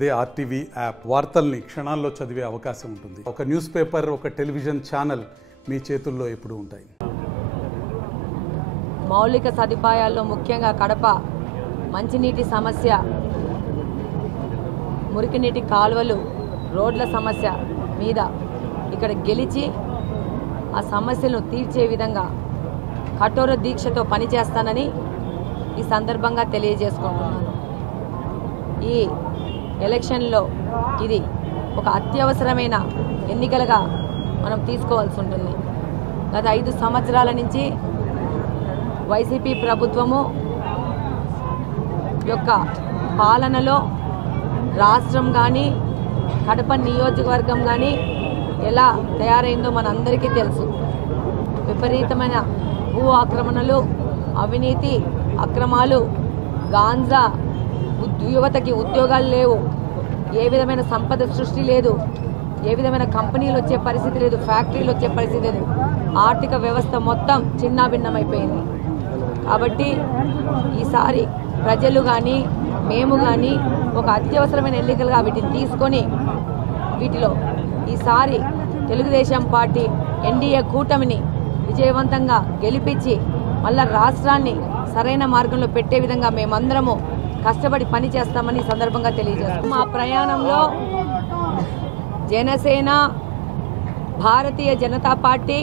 అదే RTV app వార్తల్ని క్షణాల్లో చదివే అవకాశం ఉంటుంది. ఒక న్యూస్ పేపర్, ఒక టెలివిజన్ ఛానల్ మీ చేతుల్లో ఎప్పుడూ ఉంటాయి. మౌలిక సదుపాయాల్లో ముఖ్యంగా కడప మంచినీటి సమస్య, మురికినీటి కాలువలు, రోడ్ల సమస్య మీద ఇక్కడ గెలిచి ఆ సమస్యలను తీర్చే విధంగా కఠోర దీక్షతో పనిచేస్తానని ఈ సందర్భంగా తెలియజేసుకుంటున్నాను. ఈ ఎలక్షన్లో ఇది ఒక అత్యవసరమైన ఎన్నికలుగా మనం తీసుకోవాల్సి ఉంటుంది. గత 5 సంవత్సరాల నుంచి వైసీపీ ప్రభుత్వము యొక్క పాలనలో రాష్ట్రం కానీ కడప నియోజకవర్గం కానీ ఎలా తయారైందో మనందరికీ తెలుసు. విపరీతమైన భూ ఆక్రమణలు, అవినీతి అక్రమాలు, గాంజా, యువతకి ఉద్యోగాలు లేవు, ఏ విధమైన సంపద సృష్టి లేదు, ఏ విధమైన కంపెనీలు వచ్చే పరిస్థితి లేదు, ఫ్యాక్టరీలు వచ్చే పరిస్థితి లేదు. ఆర్థిక వ్యవస్థ మొత్తం చిన్నాభిన్నమైపోయింది. కాబట్టి ఈసారి ప్రజలు కానీ మేము కానీ ఒక అత్యవసరమైన ఎన్నికలుగా వీటిని తీసుకొని వీటిలో ఈసారి తెలుగుదేశం పార్టీ ఎన్డీఏ కూటమిని విజయవంతంగా గెలిపించి మళ్ళా రాష్ట్రాన్ని సరైన మార్గంలో పెట్టే విధంగా మేమందరము కష్టపడి పని చేస్తామని సందర్భంగా తెలియజేస్తాం. మా ప్రయాణంలో జనసేన, భారతీయ జనతా పార్టీ,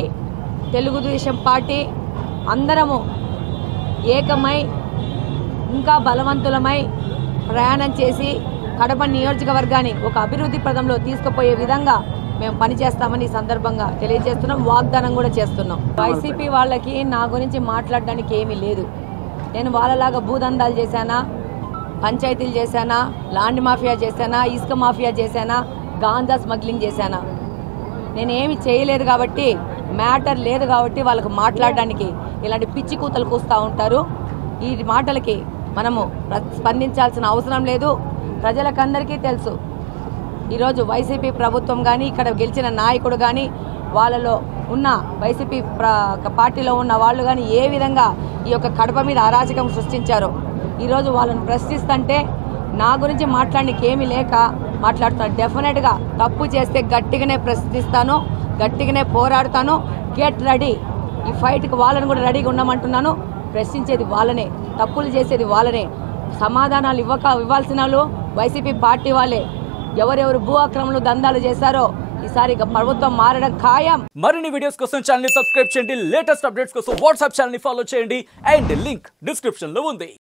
తెలుగుదేశం పార్టీ అందరము ఏకమై ఇంకా బలవంతులమై ప్రయాణం చేసి కడప నియోజకవర్గాన్ని ఒక అభివృద్ధి పదంలో తీసుకుపోయే విధంగా మేము పనిచేస్తామని సందర్భంగా తెలియజేస్తున్నాం. వాగ్దానం కూడా చేస్తున్నాం. వైసీపీ వాళ్ళకి నా గురించి మాట్లాడడానికి ఏమీ లేదు. నేను వాళ్ళలాగా భూదందాలు చేశానా, పంచాయతీలు చేశానా, ల్యాండ్ మాఫియా చేశానా, ఇసుక మాఫియా చేశానా, గాంజా స్మగ్లింగ్ చేశానా? నేనేమి చేయలేదు కాబట్టి, మ్యాటర్ లేదు కాబట్టి వాళ్ళకు మాట్లాడడానికి ఇలాంటి పిచ్చి కూతలు కూస్తూ ఉంటారు. ఈ మాటలకి మనము స్పందించాల్సిన అవసరం లేదు. ప్రజలకందరికీ తెలుసు ఈరోజు వైసీపీ ప్రభుత్వం కానీ ఇక్కడ గెలిచిన నాయకుడు కానీ వాళ్ళలో ఉన్న వైసీపీ పార్టీలో ఉన్న వాళ్ళు కానీ ఏ విధంగా ఈ యొక్క కడప మీద అరాచకం సృష్టించారో ఈరోజు వాళ్ళని ప్రశ్నిస్తుంటే నా గురించి మాట్లాడడానికి ఏమీ లేక మాట్లాడుతాను. డెఫినెట్గా తప్పు చేస్తే గట్టిగానే ప్రశ్నిస్తాను, గట్టిగానే పోరాడుతాను. Get ready. ఈ ఫైట్కి వాళ్ళని కూడా రెడీగా ఉండమంటున్నాను. ప్రశ్నించేది వాళ్ళనే, తప్పులు చేసేది వాళ్ళనే. సమాధానాలు ఇవ్వాల్సిన వాళ్ళు వైసీపీ పార్టీ వాళ్ళే. ఎవరెవరు భూ ఆక్రమణలు దందాలు చేశారో ఈసారి ప్రభుత్వం మారడం ఖాయం. మరిన్ని వీడియోస్ కోసం ఛానల్ ని సబ్స్క్రైబ్ చేయండి. లేటెస్ట్ అప్డేట్స్ కోసం వాట్సాప్ ఛానల్ ని ఫాలో చేయండి. అండ్ లింక్ డిస్క్రిప్షన్ లో ఉంది.